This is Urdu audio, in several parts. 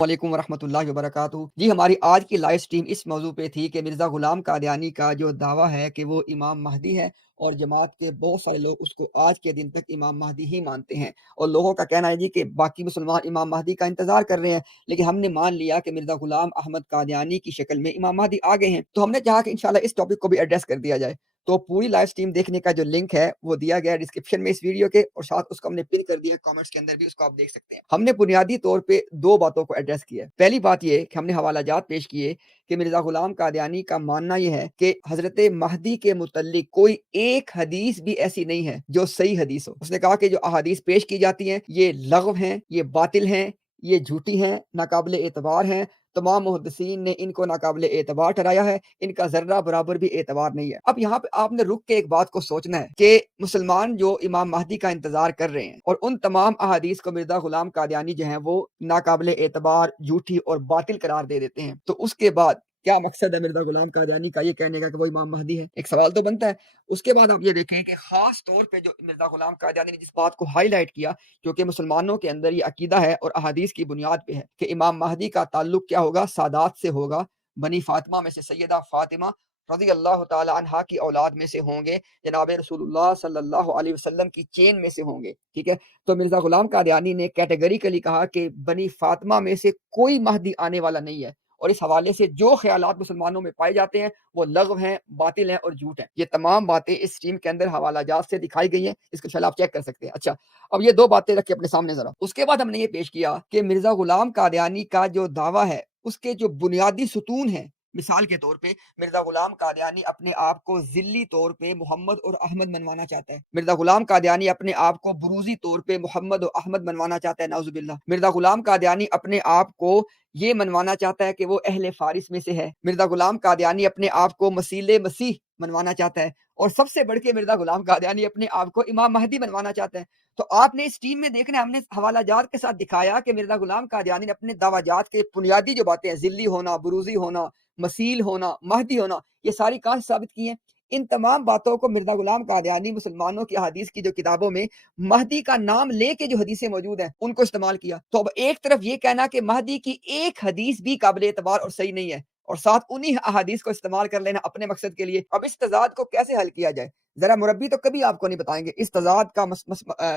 وعلیکم ورحمۃ اللہ وبرکاتہ۔ جی ہماری آج کی لائیو سٹریم اس موضوع پہ تھی کہ مرزا غلام قادیانی کا جو دعویٰ ہے کہ وہ امام مہدی ہے اور جماعت کے بہت سارے لوگ اس کو آج کے دن تک امام مہدی ہی مانتے ہیں، اور لوگوں کا کہنا ہے جی کہ باقی مسلمان امام مہدی کا انتظار کر رہے ہیں، لیکن ہم نے مان لیا کہ مرزا غلام احمد قادیانی کی شکل میں امام مہدی آ گئے ہیں، تو ہم نے چاہا کہ انشاءاللہ اس ٹاپک کو بھی ایڈریس کر دیا جائے۔ تو پوری لائیو سٹریم دیکھنے کا جو لنک ہے وہ دیا گیا ہے ڈسکرپشن میں اس ویڈیو کے، اور ساتھ اس کو ہم نے پن کر دیا ہے کامنٹس کے اندر بھی، اس کو آپ دیکھ سکتے ہیں۔ ہم نے بنیادی طور پہ دو باتوں کو ایڈریس کیا ہے۔ پہلی بات یہ کہ ہم نے حوالہ جات پیش کیے کہ مرزا غلام قادیانی کا ماننا یہ ہے کہ حضرت مہدی کے متعلق کوئی ایک حدیث بھی ایسی نہیں ہے جو صحیح حدیث ہو۔ اس نے کہا کہ جو احادیث پیش کی جاتی ہیں یہ لغو ہیں، یہ باطل ہیں، یہ جھوٹی ہیں، ناقابل اعتبار ہیں، تمام محدثین نے ان کو ناقابل اعتبار ٹھہرایا ہے، ان کا ذرہ برابر بھی اعتبار نہیں ہے۔ اب یہاں پہ آپ نے رک کے ایک بات کو سوچنا ہے کہ مسلمان جو امام مہدی کا انتظار کر رہے ہیں اور ان تمام احادیث کو مرزا غلام قادیانی جو ہیں وہ ناقابل اعتبار، جھوٹی اور باطل قرار دے دیتے ہیں، تو اس کے بعد کیا مقصد ہے مرزا غلام قادیانی کا یہ کہنے کا کہ وہ امام مہدی ہے؟ ایک سوال تو بنتا ہے۔ اس کے بعد آپ یہ دیکھیں کہ خاص طور پہ جو مرزا غلام قادیانی نے جس بات کو ہائی لائٹ کیا، کیونکہ مسلمانوں کے اندر یہ عقیدہ ہے اور احادیث کی بنیاد پہ ہے کہ امام مہدی کا تعلق کیا ہوگا؟ سادات سے ہوگا، بنی فاطمہ میں سے سیدہ فاطمہ رضی اللہ تعالی عنہا کی اولاد میں سے ہوں گے، جناب رسول اللہ صلی اللہ علیہ وسلم کی چین میں سے ہوں گے، ٹھیک ہے؟ تو مرزا غلام قادیانی نے کیٹیگریکلی کہا کہ بنی فاطمہ میں سے کوئی مہدی آنے والا نہیں ہے، اور اس حوالے سے جو خیالات مسلمانوں میں پائے جاتے ہیں وہ لغو ہیں، باطل ہیں اور جھوٹ ہیں۔ یہ تمام باتیں اس اسٹریم کے اندر حوالہ جات سے دکھائی گئی ہیں، اس کو آپ چیک کر سکتے ہیں۔ اچھا، اب یہ دو باتیں رکھ کے اپنے سامنے ذرا۔ اس کے بعد ہم نے یہ پیش کیا کہ مرزا غلام قادیانی کا جو دعویٰ ہے اس کے جو بنیادی ستون ہیں، مثال کے طور پہ مرزا غلام قادیانی اپنے آپ کو ذلی طور پہ محمد اور احمد منوانا چاہتا ہے۔ مرزا غلام قادیانی اپنے آپ کو بروزی طور پہ محمد اور احمد منوانا چاہتا ہے، نعوذ باللہ۔ مرزا غلام قادیانی اپنے آپ کو یہ منوانا چاہتا ہے کہ وہ اہل فارس میں سے ہے۔ مرزا غلام قادیانی اپنے آپ کو مسیح منوانا چاہتا ہے، اور سب سے بڑھ کے مرزا غلام قادیانی اپنے آپ کو امام مہدی منوانا چاہتا ہے۔ تو آپ نے اس ٹیم میں دیکھنا ہے، ہم نے حوالہ جات کے ساتھ دکھایا کہ مرزا غلام قادیانی نے اپنے دعویٰ جات کے بنیادی جو باتیں ہیں، ذلی ہونا، بروزی ہونا، مسیل ہونا، مہدی ہونا، یہ ساری کہاں سے ثابت کی ہیں؟ ان تمام باتوں کو مرزا غلام قادیانی مسلمانوں کی احادیث کی جو کتابوں میں مہدی کا نام لے کے جو حدیثیں موجود ہیں ان کو استعمال کیا۔ تو اب ایک طرف یہ کہنا کہ مہدی کی ایک حدیث بھی قابل اعتبار اور صحیح نہیں ہے، اور ساتھ انہی احادیث کو استعمال کر لینا اپنے مقصد کے لیے۔ اب اس تضاد کو کیسے حل کیا جائے؟ ذرا مربی تو کبھی آپ کو نہیں بتائیں گے۔ اس تضاد کا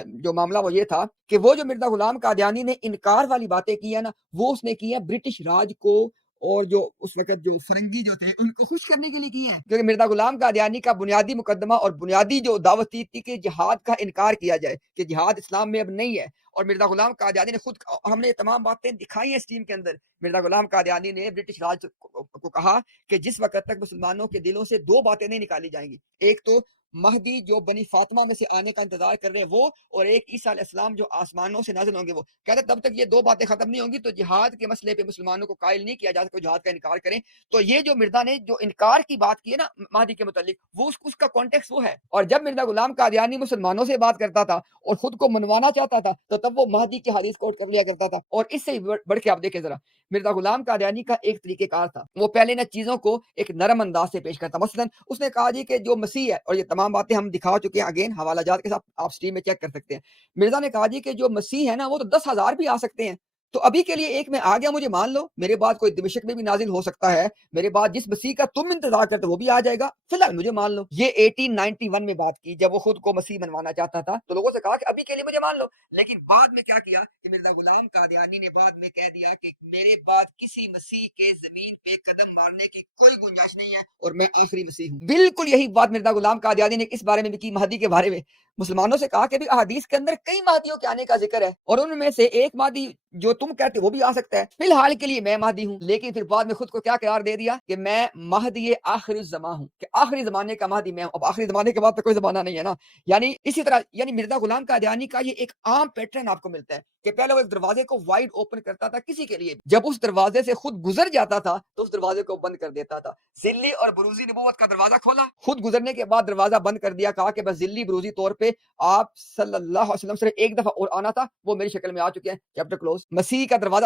جو معاملہ وہ یہ تھا کہ وہ جو مرزا غلام قادیانی نے انکار والی باتیں کی ہے نا، وہ اس نے کی ہے برٹش راج کو اور جو اس وقت جو فرنگی جو تھے ان کو خوش کرنے کے لیے کی ہیں، کیونکہ مرزا غلام قادیانی کا بنیادی مقدمہ اور بنیادی جو دعوت تھی کہ جہاد کا انکار کیا جائے، کہ جہاد اسلام میں اب نہیں ہے۔ اور مرزا غلام قادیانی نے خود، ہم نے یہ تمام باتیں دکھائی ہیں اس ٹیم کے اندر، مرزا غلام قادیانی نے برٹش راج کو کہا کہ جس وقت تک مسلمانوں کے دلوں سے دو باتیں نہیں نکالی جائیں گی، ایک تو مہدی جو بنی فاطمہ میں سے آنے کا انتظار کر رہے ہیں وہ، اور ایک عیسیٰ علیہ السلام جو آسمانوں سے نازل ہوں گے وہ، کہتے تب تک یہ دو باتیں ختم نہیں ہوں گی تو جہاد کے مسئلے پہ مسلمانوں کو قائل نہیں کیا جا سکتا، جہاد کا انکار کریں۔ تو یہ جو مرزا نے جو انکار کی بات کی ہے نا مہدی کے متعلق، وہ اس کا کانٹیکس وہ ہے۔ اور جب مرزا غلام قادیانی مسلمانوں سے بات کرتا تھا اور خود کو منوانا چاہتا تھا تو تب وہ مہدی کی حدیث کوٹ کر لیا کرتا تھا۔ اور اس سے بڑھ کے آپ دیکھیں ذرا، مرزا غلام قادیانی کا ایک طریقہ کار تھا، وہ پہلے نہ چیزوں کو ایک نرم انداز سے پیش کرتا۔ مثلا اس نے کہا جی کہ جو مسیح ہے، اور یہ تمام باتیں ہم دکھا چکے ہیں، اگین حوالہ جات کے ساتھ آپ سٹریم میں چیک کر سکتے ہیں۔ مرزا نے کہا جی کہ جو مسیح ہے نا وہ تو 10,000 بھی آ سکتے ہیں، تو ابھی کے لیے ایک میں آ گیا، مجھے مان لو، میرے بعد کوئی دمشق میں بھی نازل ہو سکتا ہے، میرے بعد جس مسیح کا تم انتظار کرتے وہ بھی آ جائے گا، فی الحال مجھے مان لو۔ یہ 1891 میں بات کی جب وہ خود کو مسیح منوانا چاہتا تھا، تو لوگوں سے کہا کہ ابھی کے لیے مجھے مان لو۔ لیکن بعد میں کیا کیا کہ مرزا غلام قادیانی نے بعد میں کہہ دیا کہ میرے بعد کسی مسیح کے زمین پہ قدم مارنے کی کوئی گنجائش نہیں ہے اور میں آخری مسیح ہوں۔ بالکل یہی بات مرزا غلام قادیانی نے اس بارے میں بھی کی، مہدی کے بارے میں۔ مسلمانوں سے کہا کہ بھی احادیث کے اندر کئی مہدیوں کے آنے کا ذکر ہے، اور ان میں سے ایک مہدی جو تم کہتے وہ بھی آ سکتا ہے، فی الحال کے لیے میں مہدی ہوں۔ لیکن پھر بعد میں خود کو کیا قرار دے دیا کہ میں مہدی آخر الزمان ہوں، کہ آخری زمانے کا مہدی میں ہوں۔ اب آخری زمانے کے بعد تو کوئی زمانہ نہیں ہے نا، یعنی اسی طرح یعنی مرزا غلام قادیانی کا یہ ایک عام پیٹرن آپ کو ملتا ہے کہ پہلے وہ ایک دروازے کو وائڈ اوپن کرتا تھا کسی کے لیے، جب اس دروازے سے خود گزر جاتا تھا تو اس دروازے کو بند کر دیتا تھا۔ ذلی اور بروزی نبوت کا دروازہ کھولا، خود گزرنے کے بعد دروازہ بند کر دیا، کہا کہ بس ذلی بروزی طور پہ آپ صلی اللہ علیہ وسلم سے ایک دفعہ اور آنا تھا، وہ میری شکل میں آ چکے ہیں، چیپٹر کلوز۔ مسیح کا دروازہ